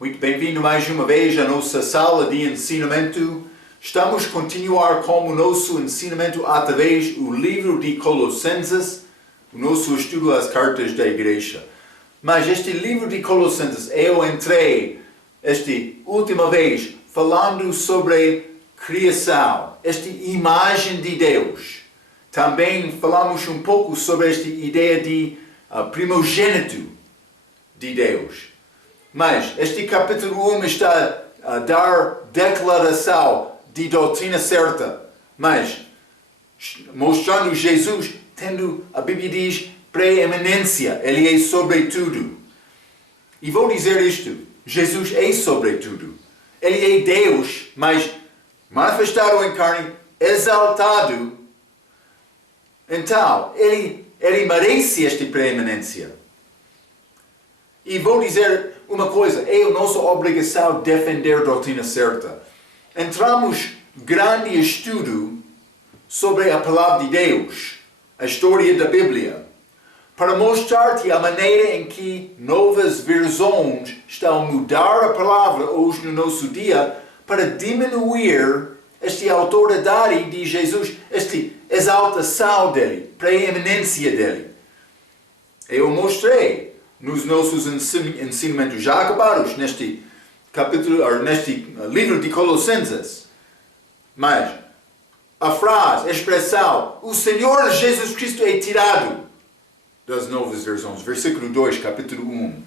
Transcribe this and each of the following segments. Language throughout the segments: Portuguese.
Muito bem-vindo mais uma vez à nossa sala de ensinamento. Estamos a continuar com o nosso ensinamento através do livro de Colossenses, o nosso estudo das cartas da igreja. Mas este livro de Colossenses, eu entrei esta última vez falando sobre criação, esta imagem de Deus. Também falamos um pouco sobre esta ideia de primogênito de Deus. Mas este capítulo 1 está a dar declaração de doutrina certa, mas mostrando Jesus tendo, a Bíblia diz, preeminência. Ele é sobre tudo. E vou dizer isto, Jesus é sobre tudo. Ele é Deus, mas manifestado em carne, exaltado. Então, ele merece esta preeminência. E vou dizer uma coisa, é a nossa obrigação defender a doutrina certa. Entramos grande estudo sobre a palavra de Deus, a história da Bíblia, para mostrar-te a maneira em que novas versões estão a mudar a palavra hoje no nosso dia para diminuir esta autoridade de Jesus, esta exaltação dele, preeminência dele. Eu mostrei nos nossos ensinamentos já acabados neste capítulo, ou neste livro de Colossenses. Mas a frase, a expressão, o Senhor Jesus Cristo é tirado das novas versões, versículo 2, capítulo 1.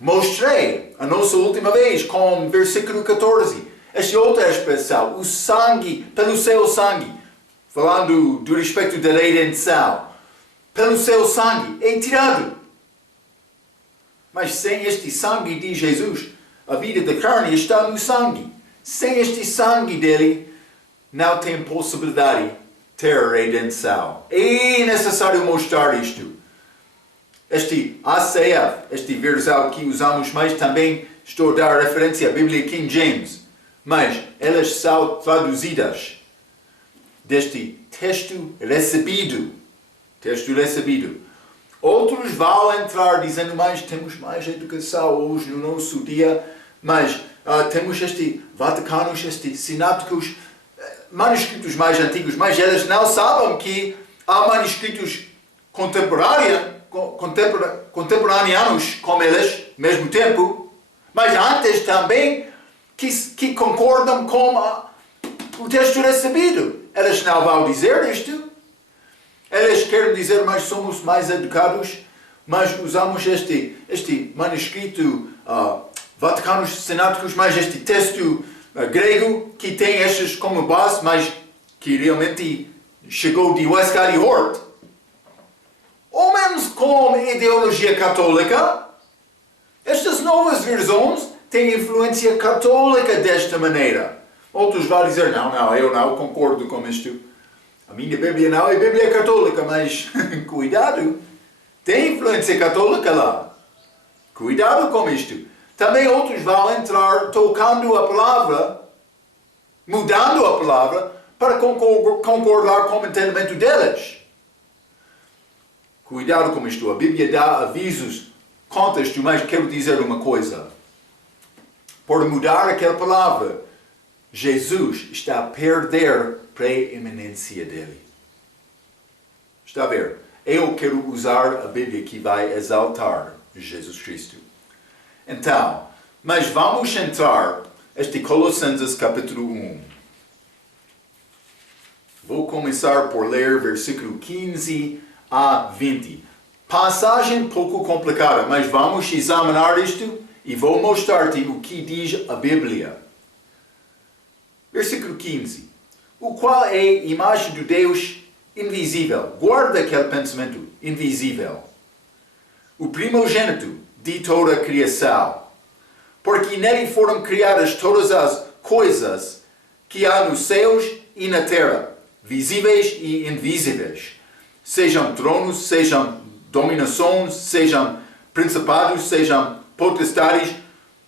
Mostrei a nossa última vez com versículo 14, esta outra expressão, o sangue, pelo seu sangue, falando do respeito da redenção, pelo seu sangue é tirado. Mas sem este sangue de Jesus, a vida da carne está no sangue. Sem este sangue dele, não tem possibilidade de ter redenção. É necessário mostrar isto. Este ACF, este versão que usamos mais, também estou a dar referência à Bíblia King James. Mas elas são traduzidas deste texto recebido. Texto recebido. Outros vão entrar dizendo, mas temos mais educação hoje no nosso dia, mas temos este Vaticanos, este Sináticos, manuscritos mais antigos, mas eles não sabem que há manuscritos contemporâneos como eles, ao mesmo tempo, mas antes também que concordam com o texto recebido. Eles não vão dizer isto. Eles querem dizer, mas somos mais educados, mas usamos este manuscrito Vaticanos Sináticos, mas este texto grego que tem estes como base, mas que realmente chegou de Westcott e Hort. Ou menos com ideologia católica, estas novas versões têm influência católica desta maneira. Outros vão dizer, não, eu não concordo com isto. A minha Bíblia não é Bíblia católica, mas cuidado, tem influência católica lá. Cuidado com isto. Também outros vão entrar tocando a palavra, mudando a palavra, para concordar com o entendimento deles. Cuidado com isto. A Bíblia dá avisos, contexto, mas quero dizer uma coisa. Por mudar aquela palavra, Jesus está a perder a preeminência dele. Está a ver? Eu quero usar a Bíblia que vai exaltar Jesus Cristo. Então, mas vamos entrar este Colossenses capítulo 1. Vou começar por ler versículo 15 a 20. Passagem pouco complicada, mas vamos examinar isto e vou mostrar-te o que diz a Bíblia. Versículo 15. O qual é a imagem do Deus invisível. Guarda aquele pensamento invisível. O primogênito de toda a criação. Porque nele foram criadas todas as coisas que há nos céus e na terra, visíveis e invisíveis. Sejam tronos, sejam dominações, sejam principados, sejam potestades.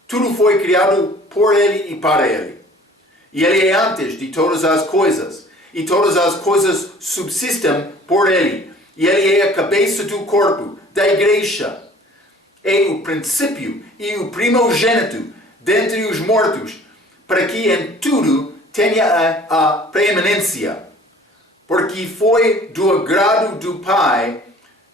Tudo foi criado por ele e para ele. E ele é antes de todas as coisas. E todas as coisas subsistem por ele. E ele é a cabeça do corpo, da igreja. é o princípio e o primogênito dentre os mortos, para que em tudo tenha a preeminência. Porque foi do agrado do Pai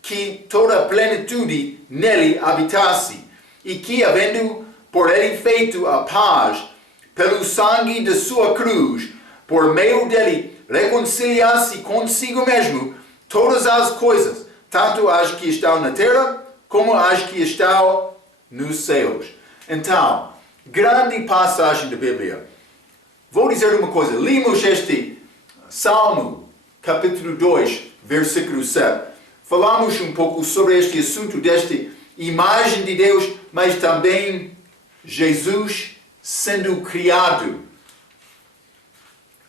que toda a plenitude nele habitasse, e que, havendo por ele feito a paz, pelo sangue de sua cruz, por meio dele reconciliasse consigo mesmo todas as coisas, tanto as que estão na terra, como as que estão nos céus. Então, grande passagem da Bíblia. Vou dizer uma coisa. Lemos este Salmo, capítulo 2, versículo 7. Falamos um pouco sobre este assunto, desta imagem de Deus, mas também Jesus sendo criado.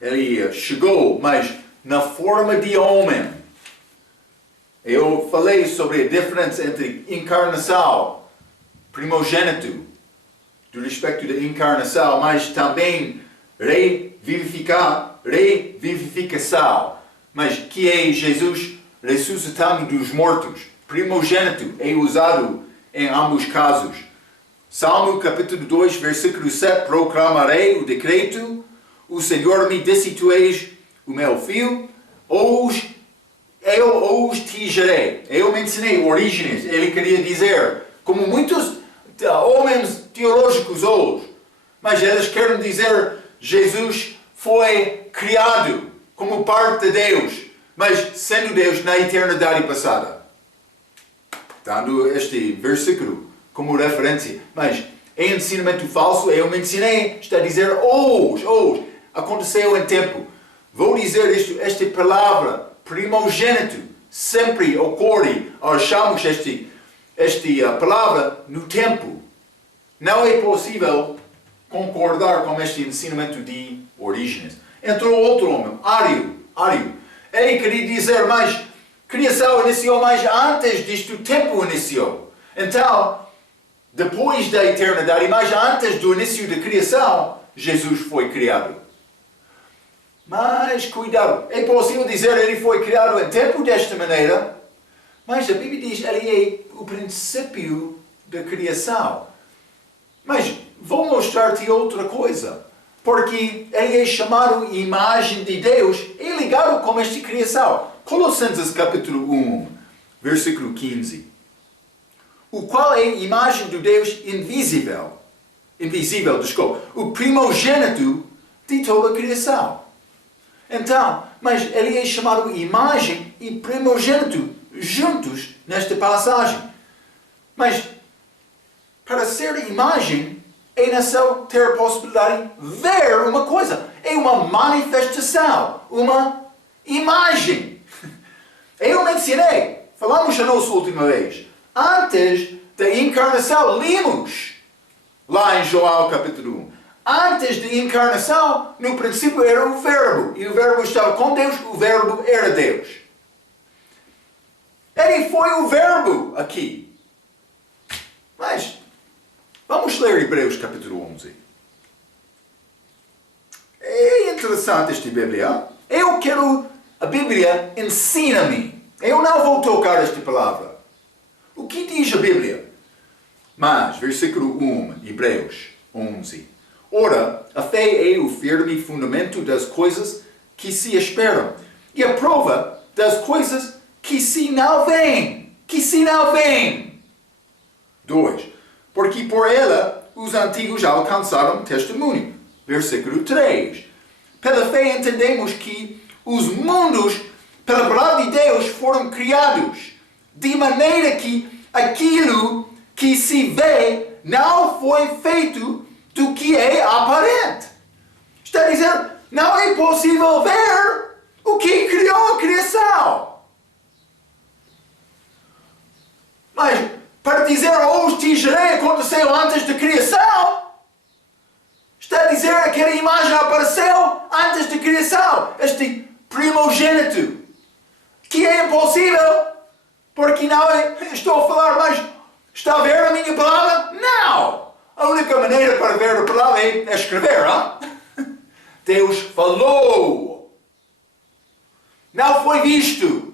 Ele chegou, mas na forma de homem. Eu falei sobre a diferença entre encarnação, primogênito, do respeito da encarnação, mas também revivificação. Mas que é Jesus ressuscitando dos mortos. Primogênito é usado em ambos casos. Salmo capítulo 2, versículo 7. Proclamarei o decreto. O Senhor me disse, tu és o meu filho. Eu os te gerei. Eu mencionei Orígenes. Ele queria dizer, como muitos homens teológicos hoje, mas eles querem dizer Jesus foi criado como parte de Deus, mas sendo Deus na eternidade passada. Dando este versículo como referência. Mas em ensinamento falso, eu mencionei, está a dizer hoje, aconteceu em tempo. Vou dizer isto, esta palavra, primogênito, sempre ocorre, achamos esta palavra no tempo. Não é possível concordar com este ensinamento de Orígenes. Entrou outro homem, Ário. Ele queria dizer, mas criação iniciou, mas antes disto o tempo iniciou. Então, depois da eternidade, mas antes do início da criação, Jesus foi criado. Mas cuidado, é possível dizer ele foi criado em tempo desta maneira, mas a Bíblia diz que ele é o princípio da criação. Mas vou mostrar-te outra coisa, porque ele é chamado imagem de Deus, é ligado com esta criação. Colossenses capítulo 1, versículo 15. O qual é a imagem do Deus invisível, o primogênito de toda a criação. Então, mas ele é chamado imagem e primogênito juntos nesta passagem. Mas para ser imagem é necessário ter a possibilidade de ver uma coisa. É uma manifestação, uma imagem. Eu mencionei, falamos a nossa última vez, antes da encarnação, lemos lá em João capítulo 1. Antes da encarnação, no princípio era o Verbo, e o Verbo estava com Deus, o Verbo era Deus. Ele foi o Verbo aqui. Mas, vamos ler Hebreus capítulo 11. É interessante esta Bíblia. A Bíblia ensina-me. Eu não vou tocar esta palavra. O que diz a Bíblia? Mas, versículo 1, Hebreus 11. Ora, a fé é o firme fundamento das coisas que se esperam, e a prova das coisas que se não veem. 2. Porque por ela os antigos alcançaram testemunho. Versículo 3. Pela fé entendemos que os mundos, pela palavra de Deus, foram criados, de maneira que aquilo que se vê não foi feito do que é aparente. Está a dizer, não é possível ver o que criou a criação. Mas, para dizer, hoje te gerei, aconteceu antes da criação, está a dizer que aquela imagem apareceu antes da criação. Este primogênito, que é impossível, porque não é, estou a falar, mas está a ver a minha palavra? Não! A única maneira para ver a palavra é escrever, hein? Deus falou. Não foi visto.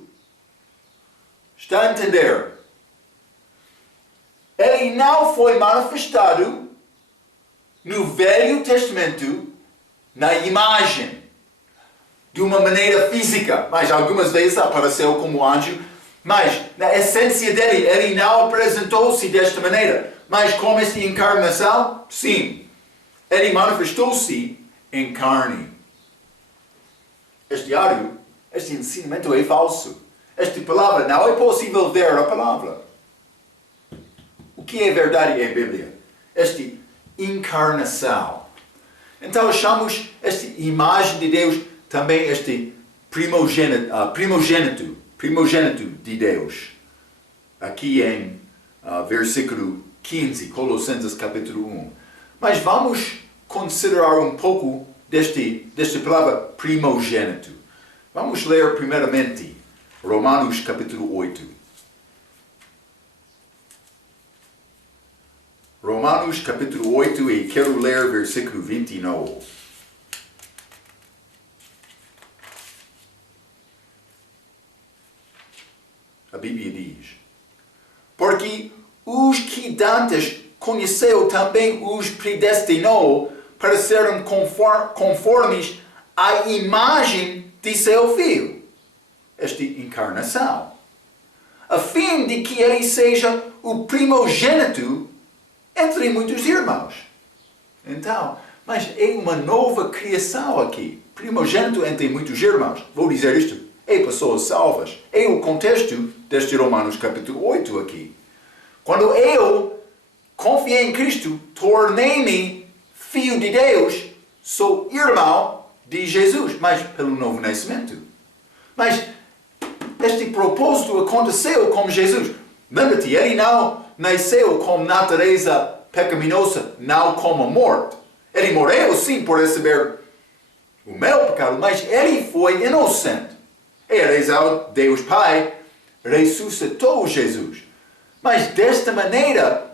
Está a entender? Ele foi manifestado no Velho Testamento na imagem, de uma maneira física, mas algumas vezes apareceu como anjo, mas na essência dele, ele não apresentou-se desta maneira. Mas como esta encarnação, sim, ele manifestou-se em carne. Este ensinamento é falso. Esta palavra, não é possível ver a palavra. O que é verdade em Bíblia? Esta encarnação. Então achamos esta imagem de Deus também este primogênito de Deus. Aqui em versículo 15, Colossenses capítulo 1. Mas vamos considerar um pouco desta palavra primogênito. Vamos ler primeiramente Romanos capítulo 8. Romanos capítulo 8 e quero ler versículo 29. A Bíblia diz: porque os que dantes conheceu também os predestinou para serem conformes à imagem de seu Filho, esta encarnação, a fim de que ele seja o primogênito entre muitos irmãos. Então, mas é uma nova criação aqui, primogênito entre muitos irmãos. Vou dizer isto, é pessoas salvas. É o contexto deste Romanos capítulo 8 aqui. Quando eu confiei em Cristo, tornei-me filho de Deus, sou irmão de Jesus, mas pelo novo nascimento. Mas este propósito aconteceu com Jesus. Lembra-te, ele não nasceu com natureza pecaminosa, não como morte. Ele morreu sim por receber o meu pecado, mas ele foi inocente. E a razão, Deus Pai ressuscitou Jesus. Mas desta maneira,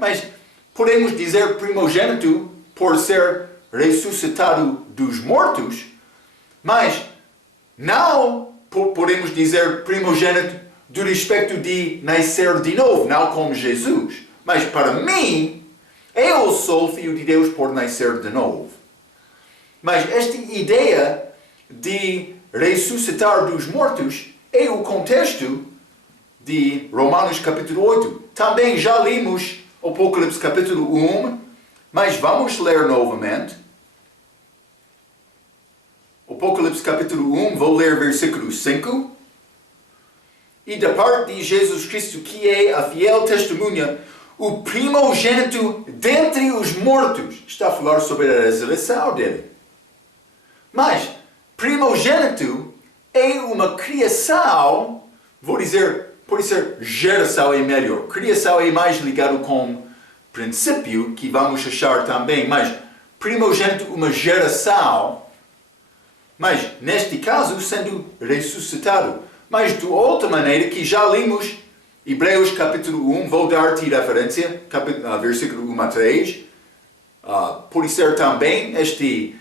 podemos dizer primogênito por ser ressuscitado dos mortos, mas não podemos dizer primogênito do respeito de nascer de novo, não como Jesus. Mas para mim, eu sou filho de Deus por nascer de novo. Mas esta ideia de ressuscitar dos mortos é o contexto de Romanos capítulo 8. Também já lemos Apocalipse capítulo 1, mas vamos ler novamente. Apocalipse capítulo 1, vou ler versículo 5. E da parte de Jesus Cristo, que é a fiel testemunha, o primogênito dentre os mortos. Está a falar sobre a ressurreição dele. Mas primogênito é uma criação, vou dizer, pode ser geração é melhor. Criação é mais ligado com princípio, que vamos achar também, mas primogênito, uma geração, mas neste caso sendo ressuscitado. Mas de outra maneira, que já lemos Hebreus capítulo 1, vou dar-te referência, versículo 1 a 3. Pode ser também este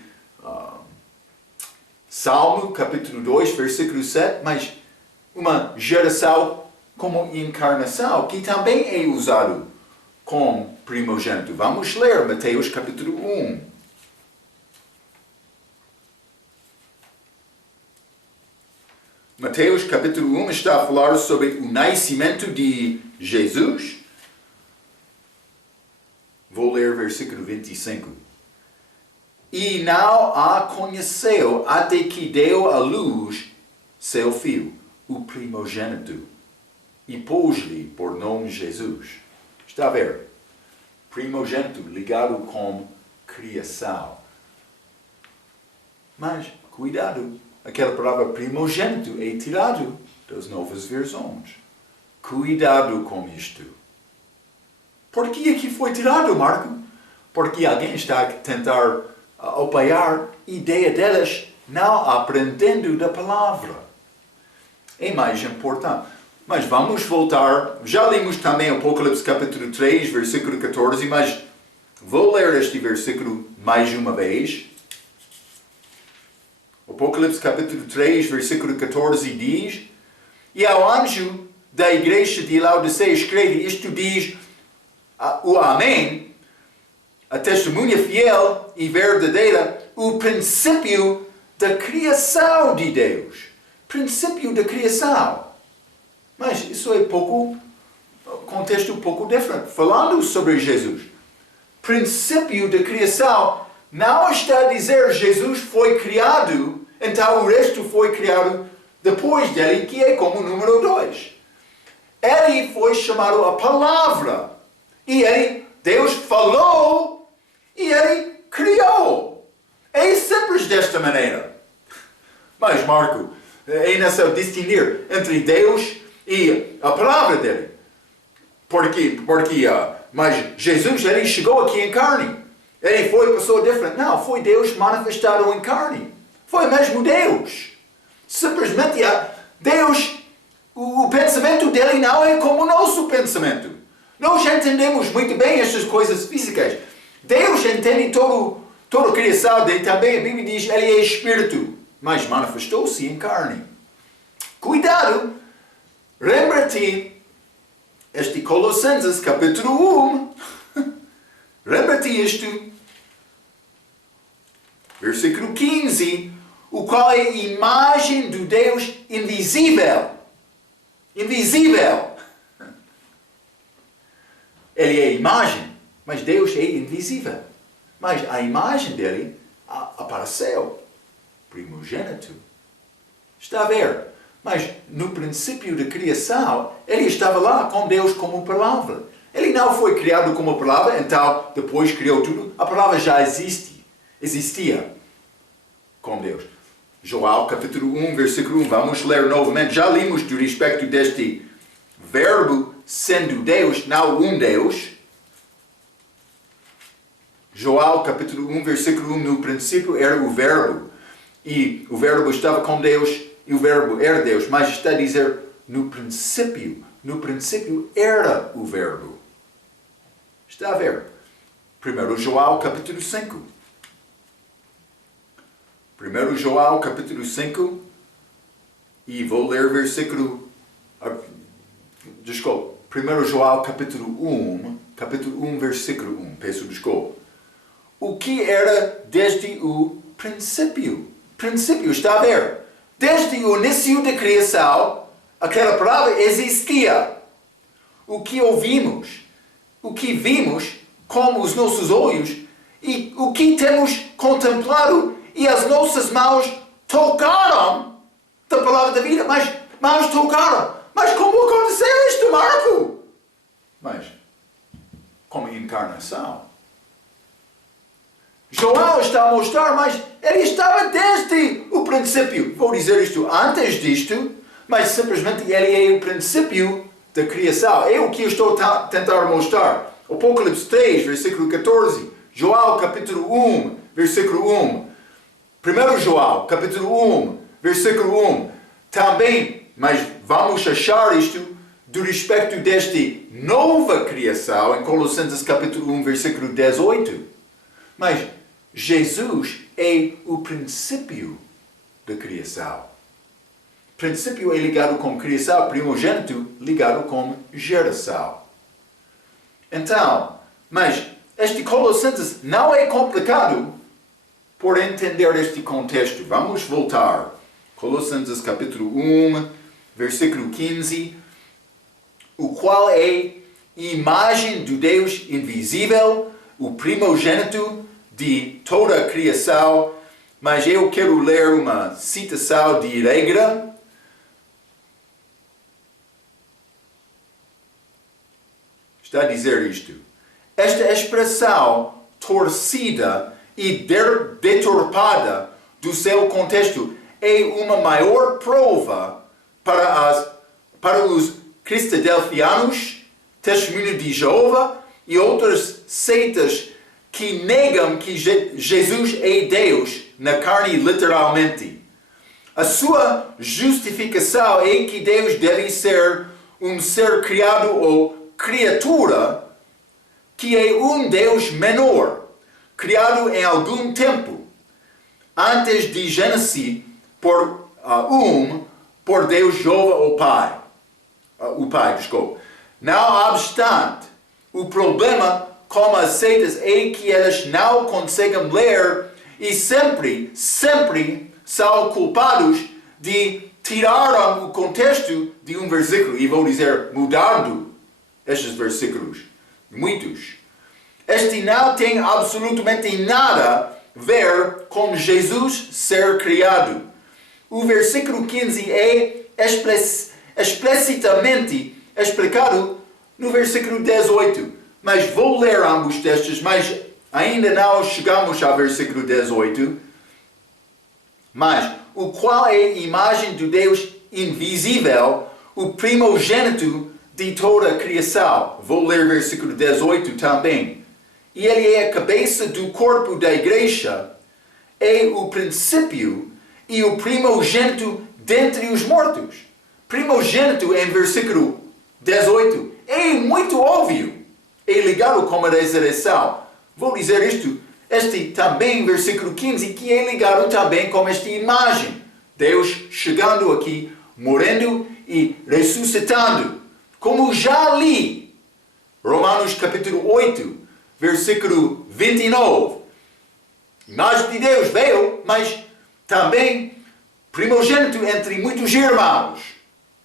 Salmo capítulo 2, versículo 7, mas uma geração como encarnação, que também é usado como primogênito. Vamos ler Mateus capítulo 1. Mateus capítulo 1 está a falar sobre o nascimento de Jesus. Vou ler versículo 25. E não a conheceu até que deu à luz seu filho, o primogênito, e pôs-lhe por nome Jesus. Está a ver? Primogênito ligado com criação. Mas, cuidado, aquela palavra primogênito é tirado das novas versões. Cuidado com isto. Por que aqui foi tirado, Marco? Porque alguém está a tentar apoiar a ideia delas não aprendendo da palavra. É mais importante. Mas vamos voltar. Já lemos também Apocalipse capítulo 3, versículo 14, mas vou ler este versículo mais uma vez. Apocalipse capítulo 3, versículo 14 diz: E ao anjo da igreja de Laodiceia escreve, isto diz o amém, a testemunha fiel e verdadeira, o princípio da criação de Deus. Princípio da criação. Mas isso é contexto um pouco diferente. Falando sobre Jesus. Princípio da criação não está a dizer Jesus foi criado, então o resto foi criado depois dele, que é como número 2. Ele foi chamado a palavra. E Deus falou e ele criou. É simples desta maneira. Mas, Marco, é necessário distinguir entre Deus e a palavra dele. Mas Jesus, ele chegou aqui em carne. Ele foi pessoa diferente. Não, foi Deus manifestado em carne. Foi mesmo Deus. Simplesmente Deus, o pensamento dele não é como o nosso pensamento. Nós entendemos muito bem estas coisas físicas. Deus entende toda a criação dele também. A Bíblia diz ele é espírito, mas manifestou-se em carne. Cuidado! Lembra-te, este Colossenses capítulo 1, lembra-te isto, versículo 15, o qual é a imagem do Deus invisível. Invisível. Ele é a imagem, mas Deus é invisível. Mas a imagem dele apareceu. Primogênito. Está a ver? Mas no princípio da criação, ele estava lá com Deus como palavra. Ele não foi criado como palavra, então depois criou tudo. A palavra já existia com Deus. João capítulo 1, versículo 1. Vamos ler novamente. Já lemos do respeito deste verbo sendo Deus, não um Deus. João capítulo 1, versículo 1. No princípio era o verbo. E o verbo estava com Deus. E o verbo era Deus. Mas está a dizer no princípio. No princípio era o verbo. Está a ver? 1 João capítulo 5. 1 João capítulo 5. E vou ler versículo... Desculpa. 1 João capítulo 1, versículo 1. Peço desculpa. O que era desde o princípio? Princípio, está a ver? Desde o início da criação, aquela palavra existia. O que ouvimos, o que vimos com os nossos olhos e o que temos contemplado e as nossas mãos tocaram da palavra da vida, mas mãos tocaram. Mas como aconteceu isto, Marco? Mas, como encarnação. João está a mostrar, mas ele estava desde o princípio. Vou dizer isto antes disto, mas simplesmente ele é o princípio da criação. É o que eu estou a tentar mostrar. Apocalipse 3, versículo 14. João, capítulo 1, versículo 1. 1 João, capítulo 1, versículo 1. Também, mas vamos achar isto do respeito desta nova criação em Colossenses capítulo 1, versículo 18. Mas Jesus é o princípio da criação. Princípio é ligado com criação, primogênito ligado com geração. Então, mas este Colossenses não é complicado por entender este contexto. Vamos voltar. Colossenses capítulo 1, versículo 15. O qual é imagem do Deus invisível, o primogênito de toda a criação. Mas eu quero ler uma citação de regra. Está a dizer isto. Esta expressão torcida e deturpada do seu contexto é uma maior prova para os cristadelfianos, Testemunho de Jeová e outras seitas que negam que Jesus é Deus na carne literalmente. A sua justificação é que Deus deve ser um ser criado ou criatura que é um Deus menor, criado em algum tempo, antes de Gênesis por Deus Jeová o Pai. Não obstante, O problema com as seitas é que elas não conseguem ler e sempre são culpados de tiraram o contexto de um versículo, e vou dizer, mudando estes versículos, muitos. Este não tem absolutamente nada a ver com Jesus ser criado. O versículo 15 é explicitamente explicado no versículo 18. Mas vou ler ambos textos, mas ainda não chegamos ao versículo 18. Mas o qual é a imagem do Deus invisível, o primogênito de toda a criação. Vou ler versículo 18 também. E ele é a cabeça do corpo da igreja, é o princípio e o primogênito dentre os mortos. Primogênito em versículo 18 é muito óbvio. É ligado com a ressurreição. Vou dizer isto. Este também, versículo 15, que é ligado também com esta imagem. Deus chegando aqui, morrendo e ressuscitando. Como já li, Romanos capítulo 8, versículo 29. Imagem de Deus veio, mas também primogênito entre muitos irmãos.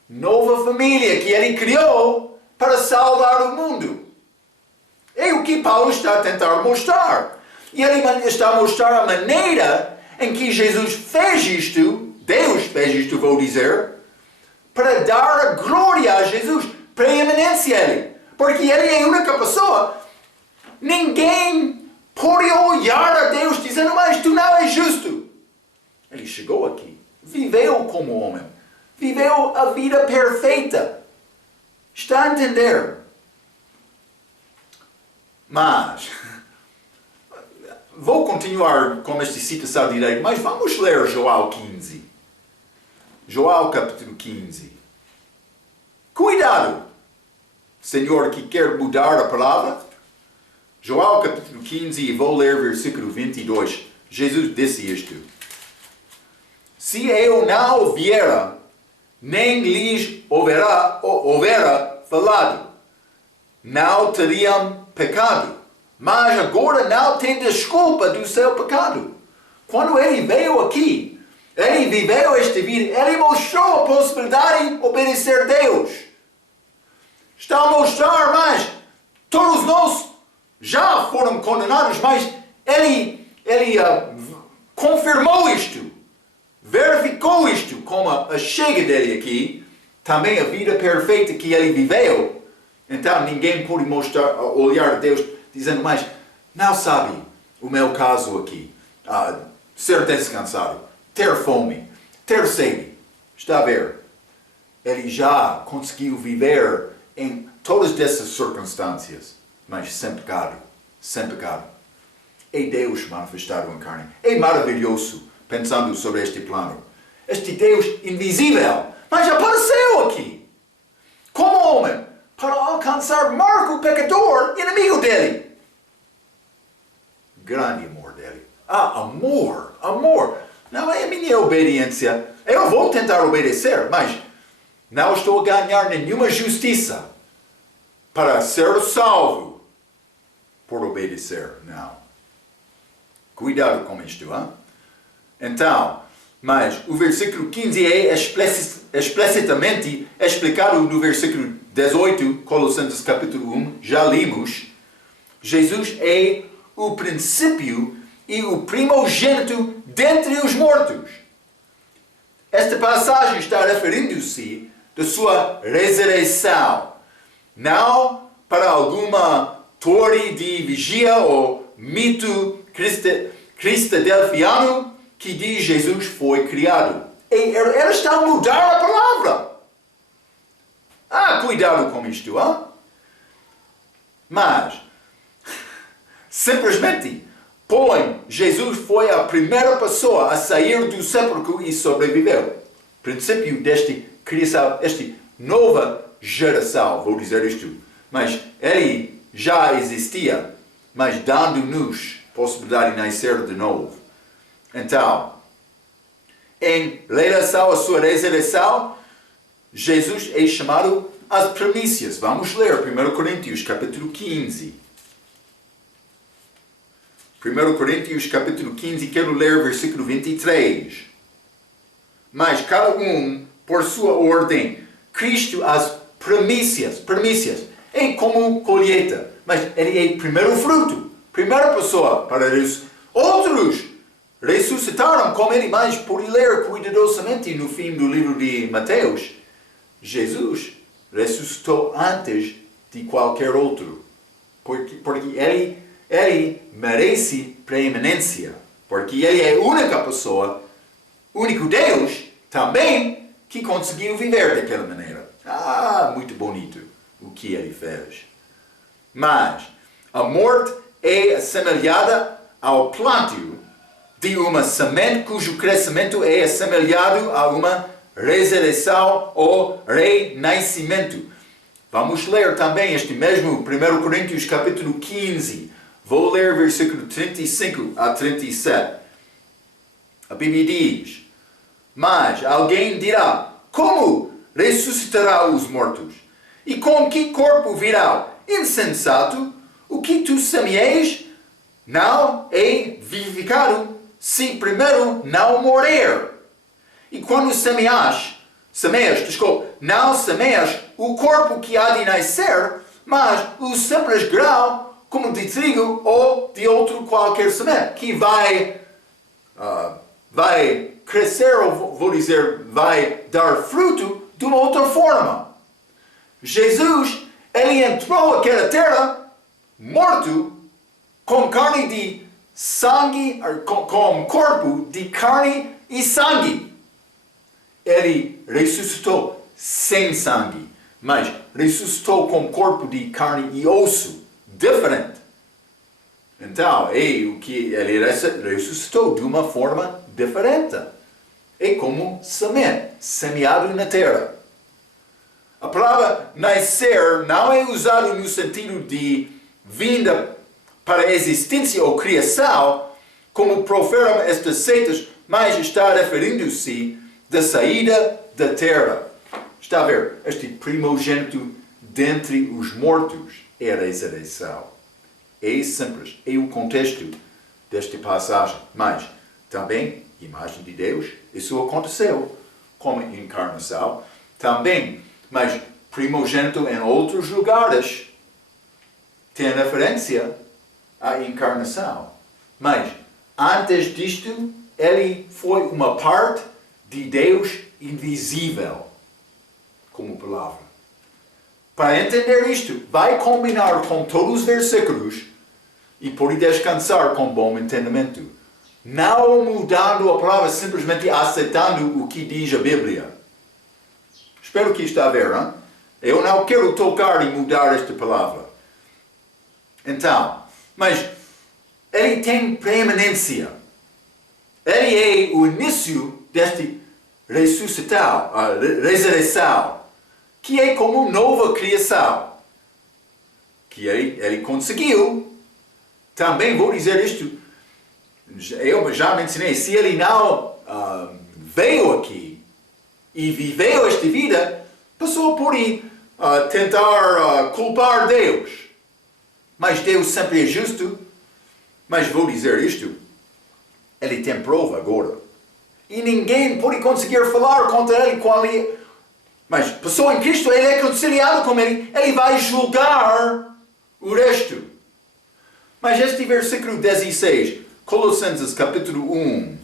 Nova família que ele criou para salvar o mundo. É o que Paulo está a tentar mostrar. E ele está a mostrar a maneira em que Jesus fez isto, Deus fez isto, vou dizer, para dar a glória a Jesus, preeminência a ele. Porque ele é a única pessoa. Ninguém pode olhar a Deus dizendo, mas tu não és justo. Ele chegou aqui, viveu como homem, viveu a vida perfeita. Está a entender? Mas vou continuar com esta citação direita, mas vamos ler João 15. João capítulo 15. Cuidado, Senhor, que quer mudar a palavra. João capítulo 15, e vou ler versículo 22. Jesus disse isto. Se eu não viera, nem lhes houvera falado, não teriam pecado. Mas agora não tem desculpa do seu pecado. Quando ele veio aqui, ele viveu esta vida, ele mostrou a possibilidade de obedecer a Deus. Está a mostrar, mas todos nós já foram condenados, mas ele confirmou isto, verificou isto, como a chega dele aqui, também a vida perfeita que ele viveu. Então ninguém pode mostrar, olhar a Deus dizendo, mas não sabe o meu caso aqui, ser descansado, ter fome, ter sede. Está a ver? Ele já conseguiu viver em todas essas circunstâncias, mas sem pecado, sem pecado. É Deus manifestado em carne. É maravilhoso pensando sobre este plano. Este Deus invisível, mas apareceu aqui, como homem, para alcançar Marco, o pecador, inimigo dele. Grande amor dele. Amor, amor. Não é a minha obediência. Eu vou tentar obedecer, mas não estou a ganhar nenhuma justiça para ser salvo por obedecer. Não. Cuidado com isto, hein? Então, mas o versículo 15 é explicitamente explicado no versículo 18, Colossenses capítulo 1, já limos. Jesus é o princípio e o primogênito dentre os mortos. Esta passagem está referindo-se da sua ressurreição, não para alguma torre de vigia ou mito cristadelfiano que diz Jesus foi criado. Eles estão a mudar a palavra. Cuidado com isto, hein? Mas, simplesmente, Jesus foi a primeira pessoa a sair do sepulcro e sobreviveu. Princípio desta criação, esta nova geração, vou dizer isto. Mas ele já existia, mas dando-nos possibilidade de nascer de novo. Então, em relação à sua ressurreição, Jesus é chamado as primícias. Vamos ler 1 Coríntios capítulo 15. 1 Coríntios capítulo 15, quero ler versículo 23. Mas cada um por sua ordem. Cristo as primícias. É como colheita, mas ele é primeiro fruto. Primeira pessoa para Deus. Outros ressuscitaram como ele, mas por ler cuidadosamente no fim do livro de Mateus, Jesus ressuscitou antes de qualquer outro. Porque ele merece preeminência. Porque ele é a única pessoa, único Deus, também, que conseguiu viver daquela maneira. Muito bonito o que ele fez. Mas a morte é assemelhada ao plantio de uma semente cujo crescimento é assemelhado a uma ressurreição ou renascimento. Vamos ler também este mesmo 1 Coríntios capítulo 15. Vou ler versículo 35 a 37. A Bíblia diz: mas alguém dirá, como ressuscitará os mortos? E com que corpo virá? Insensato, o que tu semeias não é vivificado, se primeiro não morrer. E quando semeias, não semeias o corpo que há de nascer, mas o simples grão, como de trigo ou de outro qualquer semente, que vai crescer, ou vou dizer, vai dar fruto de uma outra forma. Jesus, ele entrou naquela terra morto, com carne de sangue, com corpo de carne e sangue. Ele ressuscitou sem sangue, mas ressuscitou com corpo de carne e osso, diferente. Então, o que ele ressuscitou de uma forma diferente. É como semente, semeado na terra. A palavra nascer não é usada no sentido de vinda para a existência ou criação, como proferem estas seitas, mas está referindo-se da saída da terra. Está a ver? Este primogênito dentre os mortos é a ressurreição. É simples, é o contexto desta passagem. Mas também, imagem de Deus, isso aconteceu como encarnação. Também, mas primogênito em outros lugares tem referência à encarnação. Mas antes disto, ele foi uma parte de Deus invisível, como palavra. Para entender isto, vai combinar com todos os versículos e pode descansar com bom entendimento. Não mudando a palavra, simplesmente aceitando o que diz a Bíblia. Espero que está a ver, hein? Eu não quero tocar e mudar esta palavra. Então, mas ele tem preeminência. Ele é o início deste ressurreição, que é como nova criação. Que ele conseguiu. Também vou dizer isto, eu já mencionei, se ele não veio aqui e viveu esta vida, a pessoa pode tentar culpar Deus. Mas Deus sempre é justo. Mas vou dizer isto, ele tem prova agora. E ninguém pode conseguir falar contra ele qual é. Mas pessoa em Cristo, ele é reconciliado com ele vai julgar o resto. Mas este versículo 16, Colossenses capítulo 1.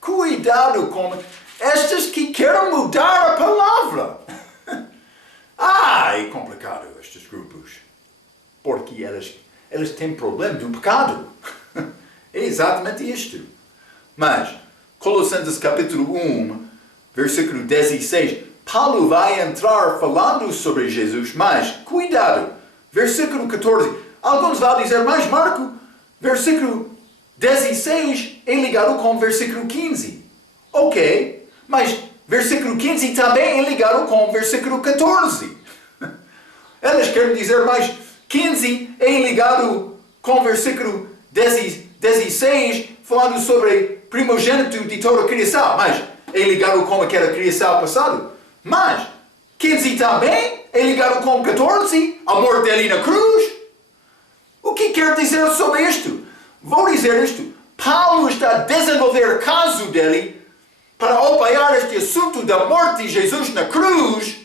Cuidado com estes que querem mudar a palavra. É complicado estes grupos. Porque eles têm problema do pecado. É exatamente isto. Mas, Colossenses capítulo 1, versículo 16, Paulo vai entrar falando sobre Jesus, mas, cuidado, versículo 14, alguns vão dizer, mas Marco, versículo 16 é ligado com versículo 15. Ok, mas versículo 15 também é ligado com versículo 14. Eles querem dizer, mas 15 é ligado com versículo 16, falando sobre primogênito de toda a criação, mas é ligado com aquela criação passada. Mas 15 também é ligado com 14, a morte dele na cruz. O que quer dizer sobre isto? Vou dizer isto. Paulo está a desenvolver o caso dele para apoiar este assunto da morte de Jesus na cruz,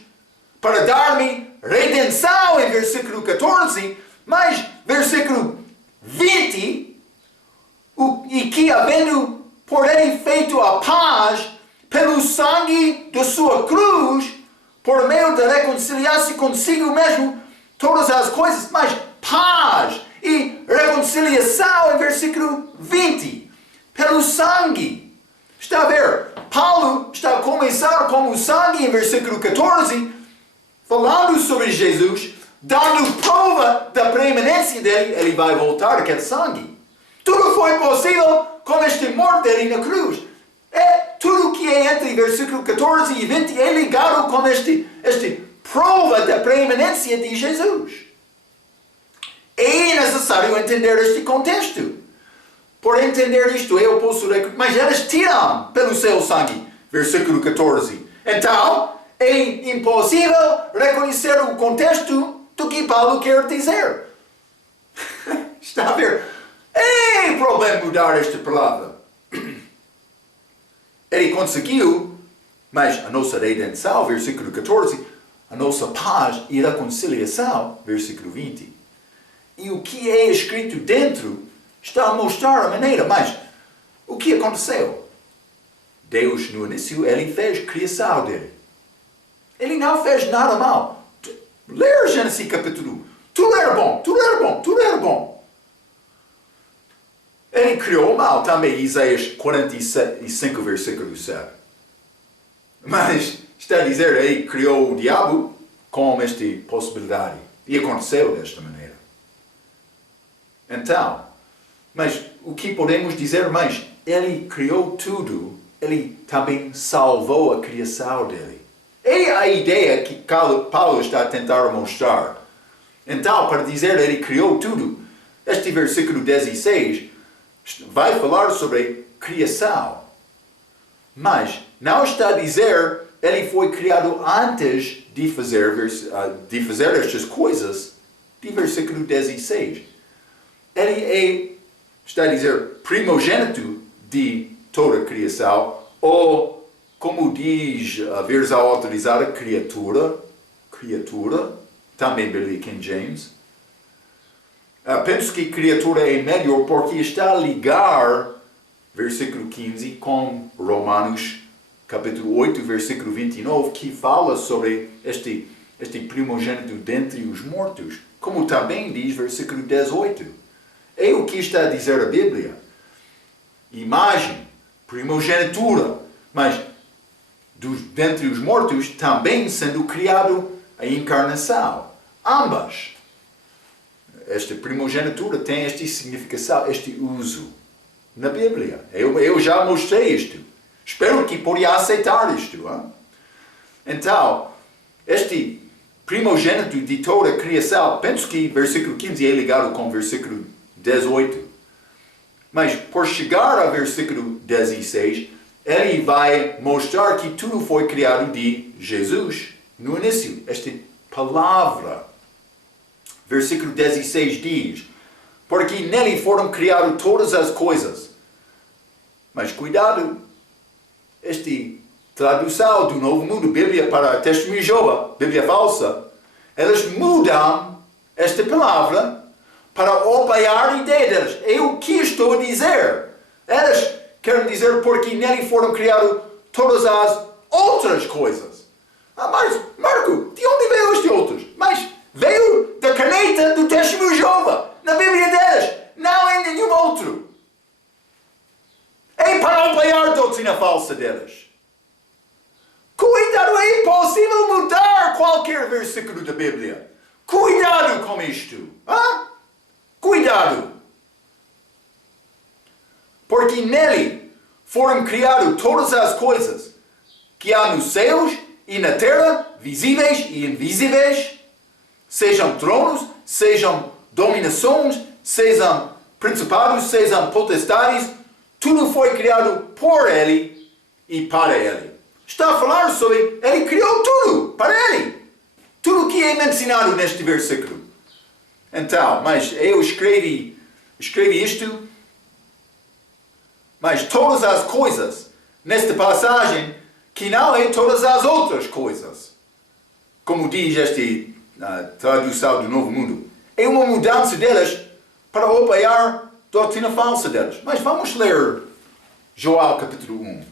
para dar-me redenção em versículo 14, mas versículo 20, e que havendo por ele feito a paz, pelo sangue de sua cruz, por meio de reconciliar-se consigo mesmo, todas as coisas, mas paz e reconciliação em versículo 20, pelo sangue. Está a ver? Paulo está a começar com o sangue em versículo 14, falando sobre Jesus, dando prova da preeminência dele, ele vai voltar aquele sangue. Tudo foi possível com este morte dele na cruz. Tudo que é entre versículo 14 e 20 é ligado com este prova da preeminência de Jesus. É necessário entender este contexto. Por entender isto, eu posso... Mas eles tiram pelo seu sangue. Versículo 14. Então, é impossível reconhecer o contexto do que Paulo quer dizer. Está a ver? É problema mudar esta palavra. Ele conseguiu, mas a nossa redenção, versículo 14, a nossa paz e reconciliação, versículo 20. E o que é escrito dentro está a mostrar a maneira, mas o que aconteceu? Deus, no início, ele fez a criação dele. Ele não fez nada mal. Lê Gênesis capítulo 1. Tudo era bom, tudo era bom, tudo era bom. Ele criou o mal também, Isaías 45, versículo 7. Mas está a dizer, ele criou o diabo com esta possibilidade. E aconteceu desta maneira. Então, mas o que podemos dizer mais? Ele criou tudo, ele também salvou a criação dele. É a ideia que Paulo está a tentar mostrar. Então, para dizer ele criou tudo, este versículo 16 vai falar sobre criação. Mas não está a dizer ele foi criado antes de fazer estas coisas, de versículo 16. Ele está a dizer primogênito de toda a criação, ou, como diz a versão autorizada, criatura, também Bíblia King James. Penso que criatura é melhor porque está a ligar, versículo 15, com Romanos, capítulo 8, versículo 29, que fala sobre este primogênito dentre os mortos, como também diz versículo 18. É o que está a dizer a Bíblia. Imagem, primogenitura, mas dentre os mortos também sendo criado a encarnação. Ambas. Esta primogenitura tem esta significação, este uso na Bíblia. Eu já mostrei isto. Espero que possa aceitar isto. Hein? Então, este primogênito de toda a criação, penso que versículo 15 é ligado com versículo 18. Mas por chegar ao versículo 16, ele vai mostrar que tudo foi criado de Jesus no início. Esta palavra. Versículo 16 diz, porque nele foram criadas todas as coisas. Mas cuidado, esta tradução do Novo Mundo, Bíblia para Testemunho de Jeová, Bíblia falsa, elas mudam esta palavra para apoiar a ideia delas. É o que estou a dizer. Elas querem dizer porque nele foram criadas todas as outras coisas. Mas, Marco, de onde veio este outros? Mas veio da caneta do Testemunho de Jeová, na Bíblia delas, não em nenhum outro. É para apoiar a doutrina falsa delas. Cuidado, é impossível mudar qualquer versículo da Bíblia. Cuidado com isto. Cuidado. Porque nele foram criadas todas as coisas que há nos céus e na terra, visíveis e invisíveis, sejam tronos, sejam dominações, sejam principados, sejam potestades, tudo foi criado por ele e para ele. Está a falar sobre ele criou tudo para ele. é mencionado neste versículo? Então, mas eu escrevi isto, mas todas as coisas nesta passagem que não é todas as outras coisas. Como diz esta tradução do Novo Mundo. É uma mudança delas para apoiar a doutrina falsa delas. Mas vamos ler Joel capítulo 1.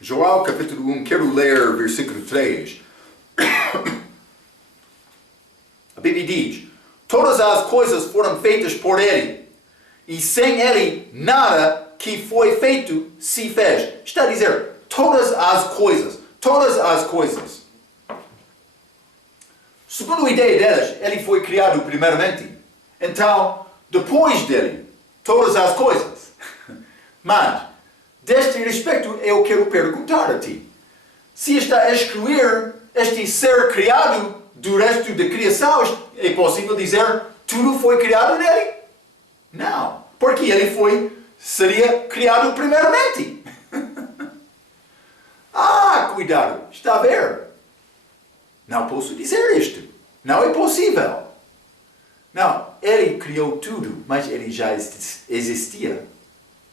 Joel capítulo 1, quero ler versículo 3. A Bíblia diz: todas as coisas foram feitas por Ele, e sem Ele nada que foi feito se fez. Está a dizer, todas as coisas. Segundo a ideia delas, Ele foi criado primeiramente. Então, depois dele, todas as coisas. Mas, deste respeito, eu quero perguntar a ti. Se está a excluir este ser criado do resto da criação, é possível dizer tudo foi criado nele? Não, porque ele seria criado primeiramente. Cuidado, está a ver? Não posso dizer isto. Não é possível. Não, ele criou tudo, mas ele já existia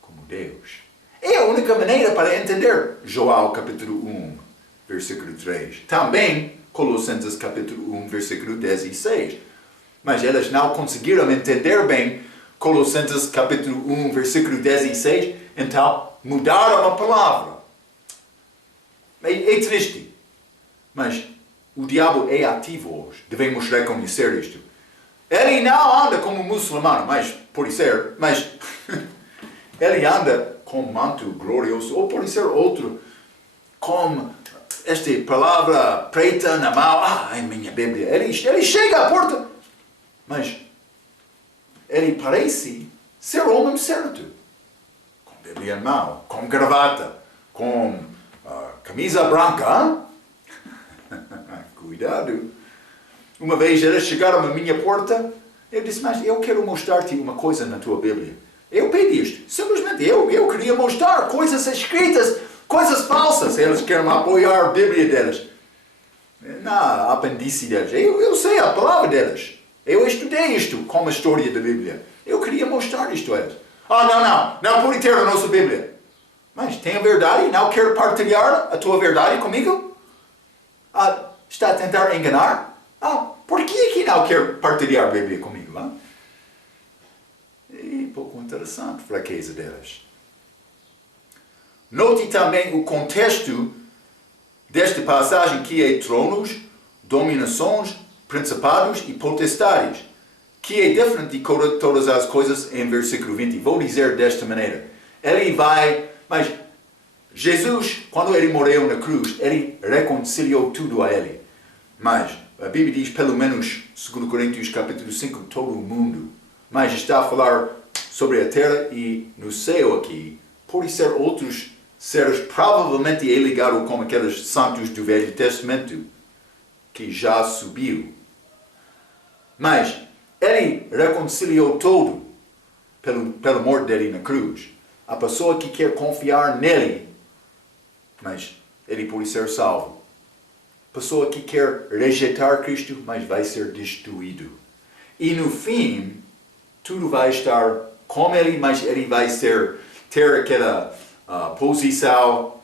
como Deus. É a única maneira para entender Joel capítulo 1, versículo 3. Também Colossenses capítulo 1, versículo 16. Mas elas não conseguiram entender bem Colossenses capítulo 1, versículo 16. Então mudaram a palavra. É triste. Mas o diabo é ativo hoje. Devemos reconhecer isto. Ele não anda como muçulmano, mas pode ser, mas ele anda com manto glorioso, ou pode ser outro, com esta palavra preta na mão. É minha Bíblia. Ele chega à porta, mas ele parece ser o homem certo. Com Bíblia na mão, com gravata, com camisa branca. Cuidado. Uma vez eles chegaram à minha porta, eu disse, mas eu quero mostrar-te uma coisa na tua Bíblia. Eu pedi isto. Simplesmente eu queria mostrar coisas escritas, coisas falsas. Eles querem apoiar a Bíblia deles. Na apêndice deles. Eu sei a palavra deles. Eu estudei isto como a história da Bíblia. Eu queria mostrar isto a eles. Não pode ter a nossa Bíblia. Mas tem a verdade? Não quer partilhar a tua verdade comigo? Está a tentar enganar? Por que não quer partilhar a Bíblia comigo? É pouco interessante a fraqueza delas. Note também o contexto desta passagem, que é tronos, dominações, principados e potestades, que é diferente de todas as coisas em versículo 20. Vou dizer desta maneira. Mas Jesus, quando ele morreu na cruz, ele reconciliou tudo a ele. Mas a Bíblia diz, pelo menos, 2 Coríntios capítulo 5, todo o mundo. Mas está a falar sobre a terra e no céu aqui. Pode ser outros seres, provavelmente é ligado com aqueles santos do Velho Testamento, que já subiu. Mas ele reconciliou todo pela morte dele na cruz. A pessoa que quer confiar nele, mas ele pode ser salvo. Pessoa que quer rejeitar Cristo, mas vai ser destruído. E no fim, tudo vai estar com ele, mas ele vai ter aquela posição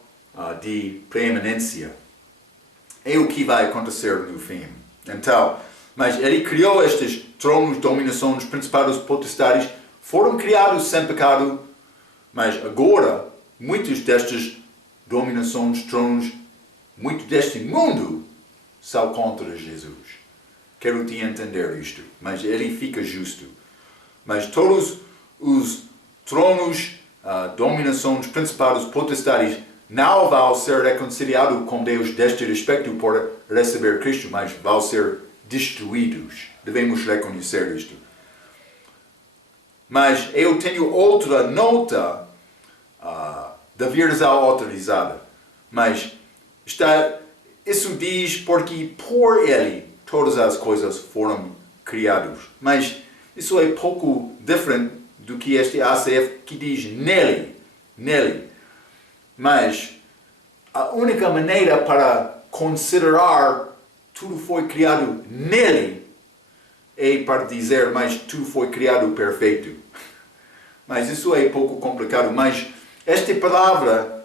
de preeminência. É o que vai acontecer no fim. Então, mas ele criou estes tronos, dominações, principados, potestades, foram criados sem pecado, mas agora, muitas destas dominações, tronos, muito deste mundo são contra Jesus. Quero te entender isto, mas ele fica justo. Mas todos os tronos, dominações, principados, potestades, não vão ser reconciliados com Deus deste respeito por receber Cristo, mas vão ser destruídos. Devemos reconhecer isto. Mas eu tenho outra nota da versão autorizada. Mas isso diz porque por ele todas as coisas foram criadas. Mas isso é pouco diferente do que este ACF que diz nele. Mas a única maneira para considerar tudo foi criado nele é para dizer, mas tudo foi criado perfeito. Mas isso é pouco complicado. Mas esta palavra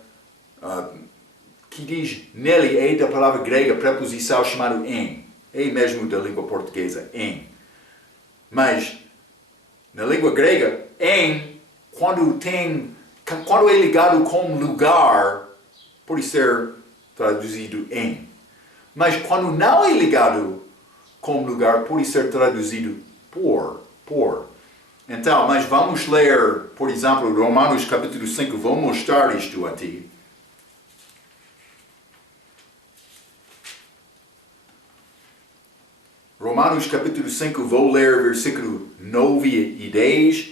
que diz nele é da palavra grega, preposição chamada em. É mesmo da língua portuguesa, em. Mas na língua grega, em, quando é ligado com lugar, pode ser traduzido em. Mas quando não é ligado com lugar, pode ser traduzido por. Então, mas vamos ler, por exemplo, Romanos capítulo 5, vou mostrar isto a ti. Romanos capítulo 5, vou ler versículo 9 e 10.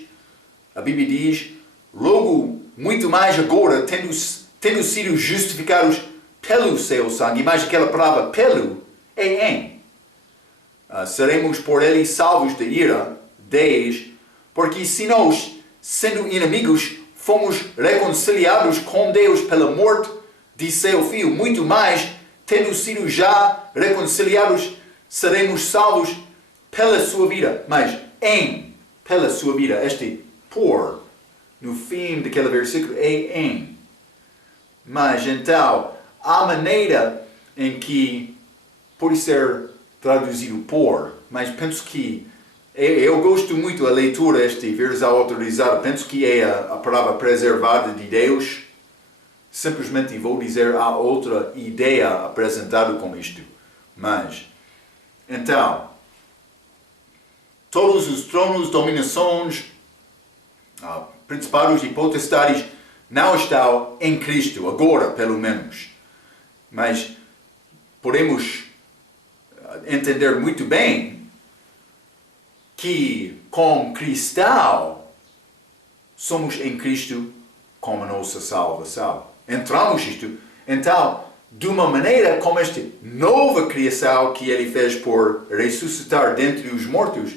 A Bíblia diz, logo, muito mais agora, tendo sido justificados pelo seu sangue, mas aquela palavra pelo é em. Seremos por ele salvos da ira, 10, porque se nós, sendo inimigos, fomos reconciliados com Deus pela morte de seu Filho, muito mais, tendo sido já reconciliados, seremos salvos pela sua vida. Mas pela sua vida, este por, no fim daquele versículo, é em. Mas então, há maneira em que pode ser traduzido por, mas penso que eu gosto muito da leitura desta versão autorizada, penso que é a palavra preservada de Deus. Simplesmente vou dizer há outra ideia apresentada com isto. Mas, então, todos os tronos, dominações, principados e potestades não estão em Cristo, agora pelo menos. Mas podemos entender muito bem que, como cristão, somos em Cristo como a nossa salvação. Entramos isto, então, de uma maneira como esta nova criação que Ele fez por ressuscitar dentre os mortos,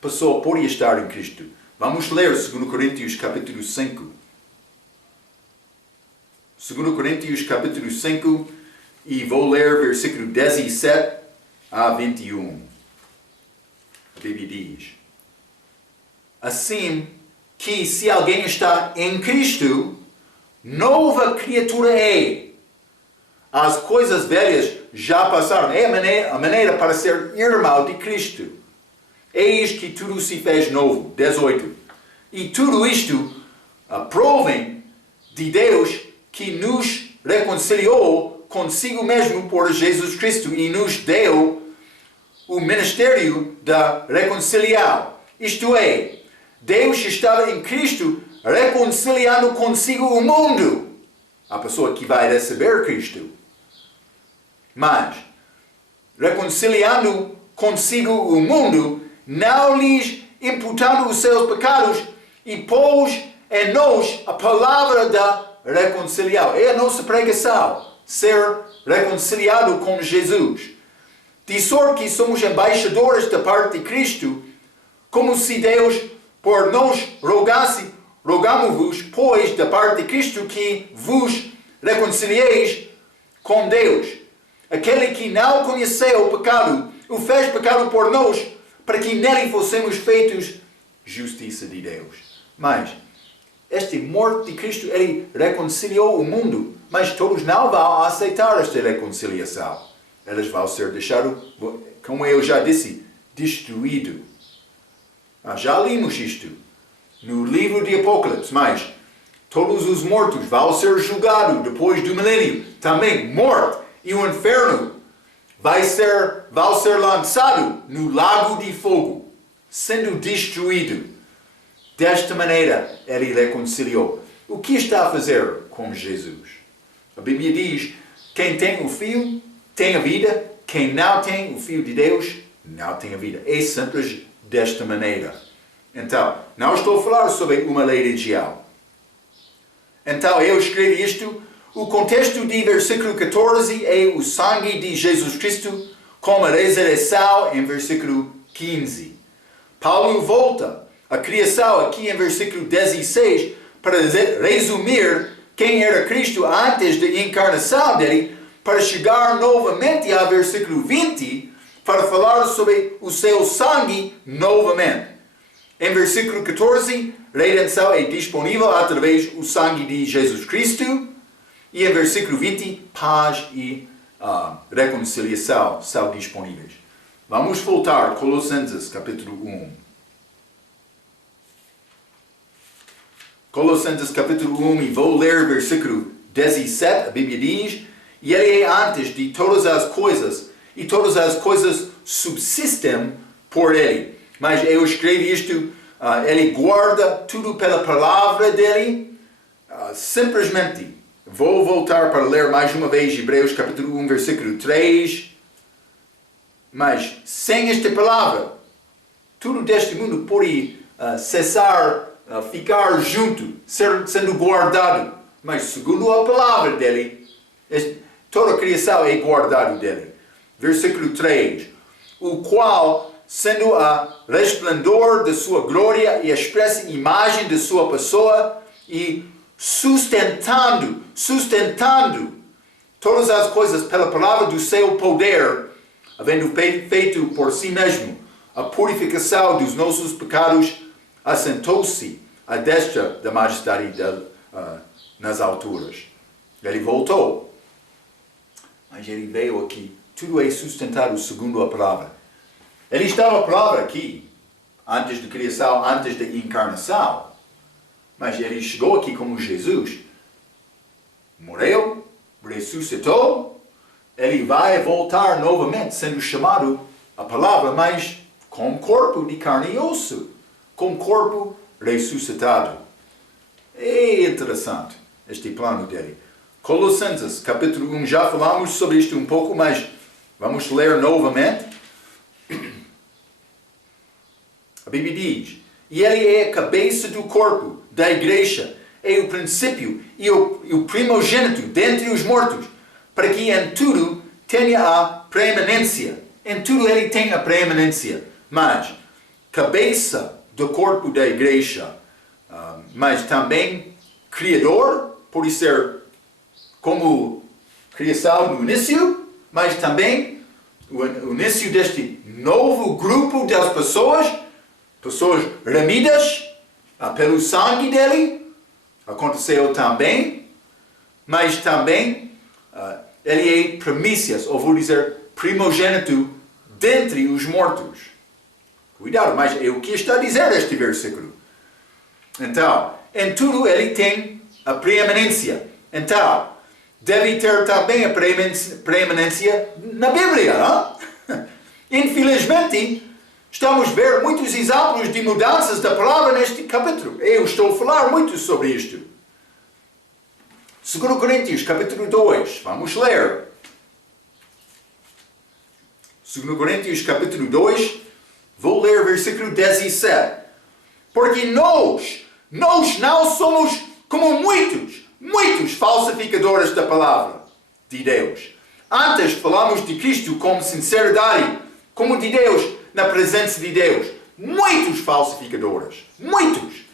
passou por estar em Cristo. Vamos ler 2 Coríntios capítulo 5. 2 Coríntios capítulo 5 e vou ler versículo 17 a 21. A Bíblia diz, assim que se alguém está em Cristo, nova criatura é. As coisas velhas já passaram. É a maneira para ser irmão de Cristo. Eis que tudo se fez novo. 18. E tudo isto provém de Deus que nos reconciliou consigo mesmo por Jesus Cristo e nos deu o ministério da reconciliação. Isto é, Deus estava em Cristo reconciliando consigo o mundo. A pessoa que vai receber Cristo. Mas, reconciliando consigo o mundo, não lhes imputando os seus pecados, e pôs em nós a palavra da reconciliação. É a nossa pregação, ser reconciliado com Jesus. De sorte que somos embaixadores da parte de Cristo, como se Deus por nós rogasse, rogamo-vos, pois, da parte de Cristo, que vos reconcilieis com Deus. Aquele que não conheceu o pecado, o fez pecado por nós, para que nele fossemos feitos justiça de Deus. Mas, esta morte de Cristo, Ele reconciliou o mundo, mas todos não vão aceitar esta reconciliação. Eles vão ser deixados, como eu já disse, destruídos. Já lemos isto no livro de Apocalipse, mas todos os mortos vão ser julgados depois do milênio. Também morte e o inferno vão ser lançados no lago de fogo, sendo destruído. Desta maneira, Ele reconciliou. O que está a fazer com Jesus? A Bíblia diz, quem tem o Filho tem a vida, quem não tem o Filho de Deus não tem a vida. É simples desta maneira. Então, não estou a falar sobre uma lei regial. Então, eu escrevi isto. O contexto de versículo 14 é o sangue de Jesus Cristo com a ressurreição em versículo 15. Paulo volta à criação aqui em versículo 16 para resumir quem era Cristo antes da encarnação dele, para chegar novamente ao versículo 20, para falar sobre o seu sangue novamente. Em versículo 14, redenção é disponível através do sangue de Jesus Cristo. E em versículo 20, paz e reconciliação são disponíveis. Vamos voltar a Colossenses capítulo 1. Colossenses capítulo 1, e vou ler versículo 17, a Bíblia diz: e ele é antes de todas as coisas, e todas as coisas subsistem por ele. Mas eu escrevi isto, ele guarda tudo pela palavra dele, simplesmente. Vou voltar para ler mais uma vez Hebreus capítulo 1, versículo 3. Mas sem esta palavra, tudo deste mundo pode cessar, ficar junto, sendo guardado. Mas segundo a palavra dele, toda a criação é guardada dele. Versículo 3. O qual, sendo a resplendor da sua glória e a expressa imagem da sua pessoa, e sustentando todas as coisas pela palavra do seu poder, havendo feito por si mesmo a purificação dos nossos pecados, assentou-se à destra da majestade dele nas alturas. Ele voltou. Mas ele veio aqui. Tudo é sustentado segundo a palavra. Ele estava a palavra aqui, antes da criação, antes da encarnação. Mas ele chegou aqui como Jesus. Morreu, ressuscitou. Ele vai voltar novamente, sendo chamado a palavra, mas com corpo de carne e osso. Com corpo ressuscitado. É interessante este plano dele. Colossenses, capítulo 1, já falamos sobre isto um pouco, mas vamos ler novamente. A Bíblia diz: e ele é a cabeça do corpo, da igreja, é o princípio e o primogênito dentre os mortos, para que em tudo tenha a preeminência. Em tudo ele tem a preeminência. Mas, cabeça do corpo da igreja, mas também criador, pode ser como criação no início, mas também o início deste novo grupo das pessoas remidas pelo sangue dele, aconteceu também, mas também ele é primícias, ou vou dizer primogênito, dentre os mortos. Cuidado, mas é o que está a dizer este versículo. Então, em tudo ele tem a preeminência. Então, deve ter também a preeminência na Bíblia. Não? Infelizmente, estamos a ver muitos exemplos de mudanças da palavra neste capítulo. Eu estou a falar muito sobre isto. 2 Coríntios, capítulo 2. Vamos ler. 2 Coríntios, capítulo 2. Vou ler versículo 17. Porque nós não somos como muitos falsificadores da palavra de Deus. Antes falamos de Cristo com sinceridade, como de Deus, na presença de Deus. Muitos falsificadores. Muitos.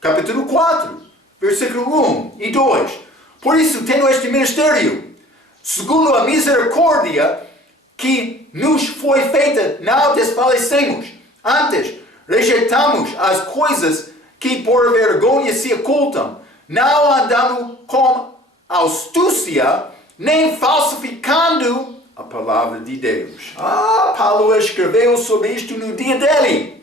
Capítulo 4, versículo 1 e 2. Por isso, tendo este ministério, segundo a misericórdia que nos foi feita, não desfalecemos. Antes, rejeitamos as coisas que por vergonha se ocultam, não andando com astúcia, nem falsificando a palavra de Deus. Paulo escreveu sobre isto no dia dele.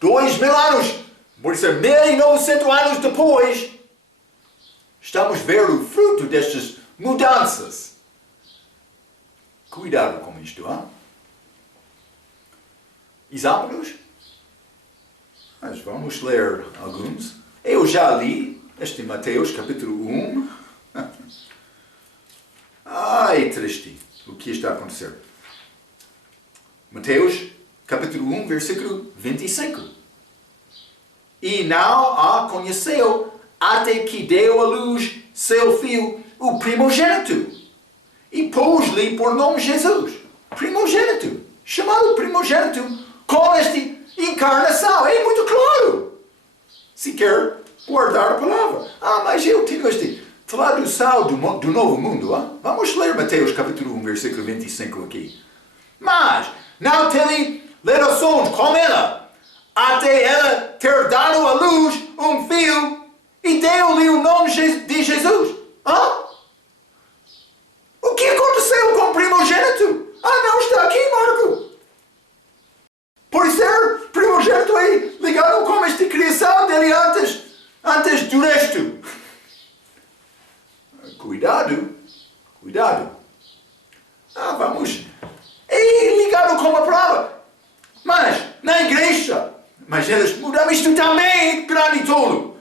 2000 anos, por ser 1900 anos depois, estamos a ver o fruto destas mudanças. Cuidado com isto, hein? Exemplos? Mas vamos ler alguns. Eu já li este Mateus capítulo 1. Ai, triste o que está a acontecer. Mateus capítulo 1, versículo 25. E não a conheceu até que deu à luz seu filho, o primogênito. E pôs-lhe por nome Jesus. Primogênito. Chamado primogênito com esta encarnação. É muito claro. Se quer guardar a palavra. Mas eu tenho este tradução do Novo Mundo. Vamos ler Mateus capítulo 1, versículo 25 aqui. Mas não teve ligações com ela, até ela ter dado à luz um filho e deu-lhe o nome de Jesus. O que aconteceu com o primogênito? Não está aqui, Marco. Por ser primogênito é ligado com esta criação dele antes do resto. Cuidado. Vamos. É ligado com a palavra. Mas, na igreja. Mas eles mudam isto também, grande tolo.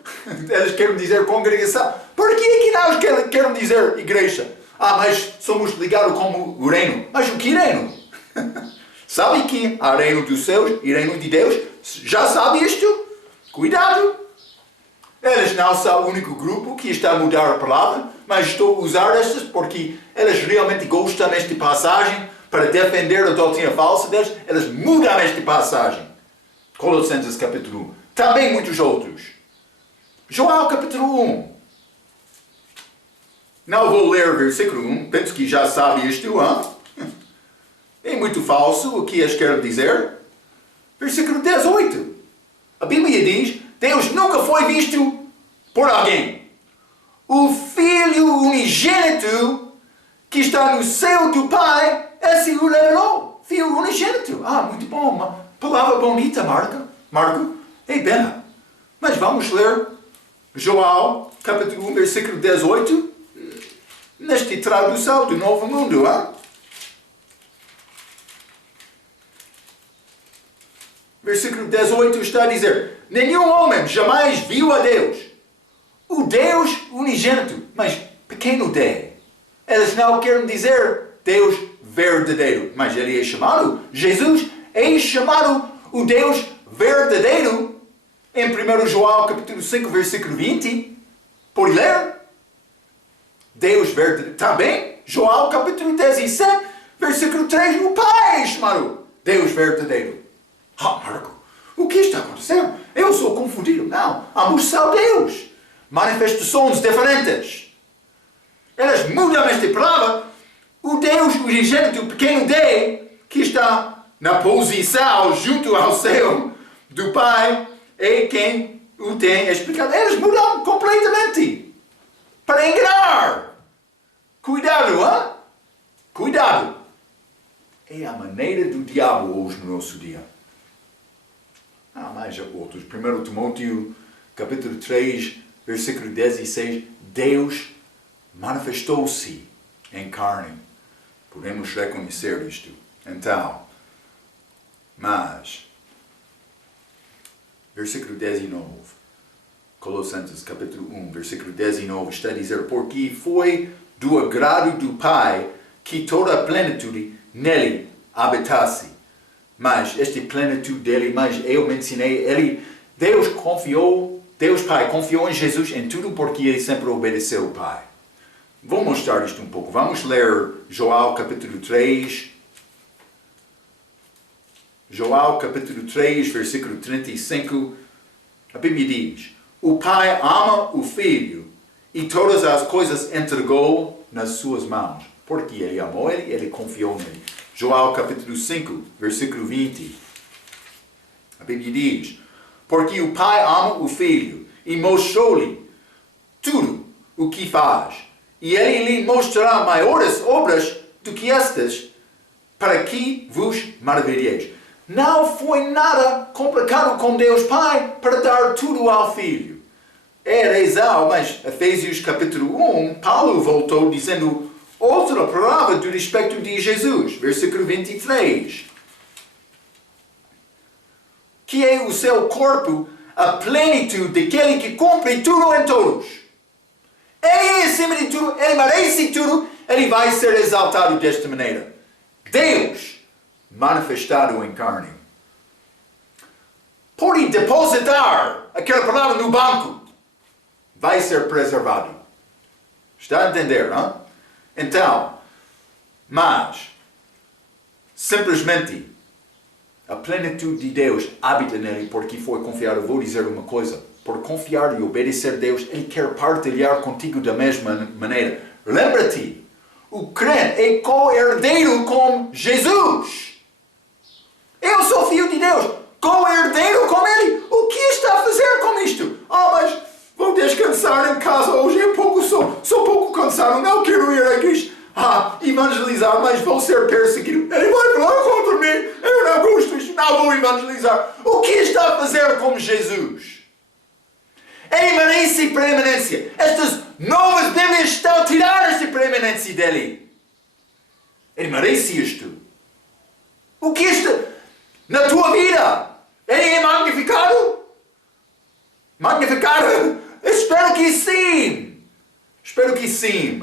Eles querem dizer congregação. Por que nós querem dizer igreja? Mas somos ligados com o reino. Mas o que reino? Sabe que há reino dos céus e reino de Deus? Já sabe isto? Cuidado. Eles não são o único grupo que está a mudar a palavra, mas estou a usar estas porque eles realmente gostam desta passagem para defender a doutrina falsa deles. Eles mudam esta passagem. Colossenses capítulo 1. Também muitos outros. João capítulo 1. Não vou ler o versículo 1. Penso que já sabe isto. É muito falso o que eles querem dizer. Versículo 18. A Bíblia diz: Deus nunca foi visto por alguém. O Filho unigênito que está no seio do Pai, esse o revelou. Filho unigênito. Muito bom. Uma palavra bonita, Marco. É bem. Mas vamos ler João, capítulo 1, versículo 18. Nesta tradução do Novo Mundo. Versículo 18 está a dizer: nenhum homem jamais viu a Deus. O Deus unigênito, mas pequeno D. Eles não querem dizer Deus verdadeiro, mas ele é chamado, Jesus é chamado o Deus verdadeiro em 1 João capítulo 5, versículo 20. Por ler? Deus verdadeiro. Também, João capítulo 17, versículo 3, o Pai é chamado Deus verdadeiro. Marco, o que está acontecendo? Eu sou confundido. Não, ambos são Deus. Manifestações diferentes. Eles mudam esta palavra. O Deus unigênito, pequeno D, que está na posição junto ao céu do Pai, é quem o tem explicado. Eles mudam completamente. Para enganar. Cuidado, Cuidado. É a maneira do diabo hoje no nosso dia. Mais outros. 1 Timóteo, capítulo 3, versículo 16. Deus manifestou-se em carne. Podemos reconhecer isto. Então, mas, versículo 19. Colossenses, capítulo 1, versículo 19, está a dizer: porque foi do agrado do Pai que toda a plenitude nele habitasse. Mas esta plenitude dele, mas eu mencionei, Deus Pai confiou em Jesus em tudo porque ele sempre obedeceu o Pai. Vou mostrar isto um pouco. Vamos ler João capítulo 3. João capítulo 3, versículo 35. A Bíblia diz: o Pai ama o Filho e todas as coisas entregou nas suas mãos. Porque ele amou ele confiou nele. João capítulo 5, versículo 20. A Bíblia diz: porque o Pai ama o Filho e mostrou-lhe tudo o que faz. E ele lhe mostrará maiores obras do que estas, para que vos maravilheis. Não foi nada complicado com Deus Pai para dar tudo ao Filho. Era exato, mas Efésios capítulo 1, Paulo voltou dizendo outra palavra do respeito de Jesus. Versículo 23. Que é o seu corpo, a plenitude daquele que cumpre tudo em todos. Ele é acima de tudo, ele merece tudo, ele vai ser exaltado desta maneira. Deus manifestado em carne. Pode depositar aquela palavra no banco. Vai ser preservado. Está a entender, não? Então, mas, simplesmente, a plenitude de Deus habita nele porque foi confiado. Vou dizer uma coisa. por confiar e obedecer a Deus, Ele quer partilhar contigo da mesma maneira. Lembra-te, o crente é co-herdeiro com Jesus. Eu sou filho de Deus, co-herdeiro com Ele. O que está a fazer com isto? Mas vou descansar em casa hoje, sou pouco cansado, não quero ir à igreja. Evangelizar, mas vou ser perseguido. Ele vai falar contra mim, eu não gosto disso, não vou evangelizar. O que está a fazer com Jesus? É imanência e preeminência. Estas novas Bíblias estão a tirar esta preeminência dele. Ele merece isto. O que está na tua vida? Ele é magnificado? Magnificado? Espero que sim. Espero que sim.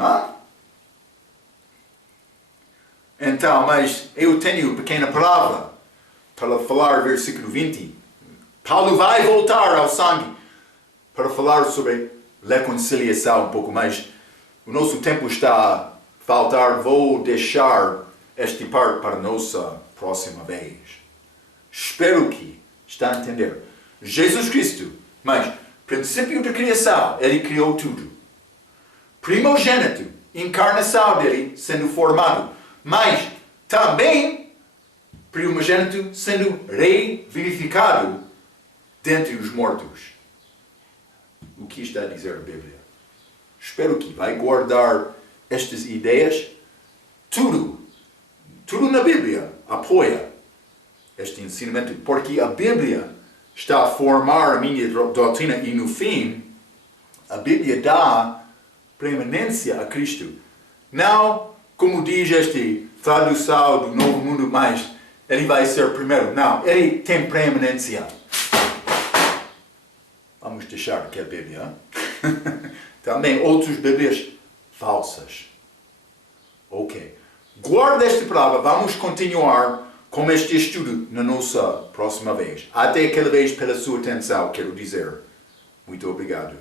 Então, mas eu tenho pequena palavra para falar versículo 20. Paulo vai voltar ao sangue para falar sobre reconciliação um pouco mais. O nosso tempo está a faltar. Vou deixar esta parte para a nossa próxima vez. Espero que está a entender. Jesus Cristo, mas princípio da criação, Ele criou tudo. Primogênito, encarnação dele sendo formado. Mas também primogênito sendo revivificado dentre os mortos. O que está a dizer a Bíblia? Espero que vai guardar estas ideias. Tudo na Bíblia apoia este ensinamento, porque a Bíblia está a formar a minha doutrina e no fim a Bíblia dá preeminência a Cristo. Não, como diz esta tradução do Novo Mundo, mas Ele vai ser primeiro. Não, Ele tem preeminência. Vamos deixar aqui a Bíblia. Também outras Bíblias falsas. Ok. Guarda esta palavra. Vamos continuar com este estudo na nossa próxima vez. Até aquela vez, pela sua atenção, quero dizer muito obrigado.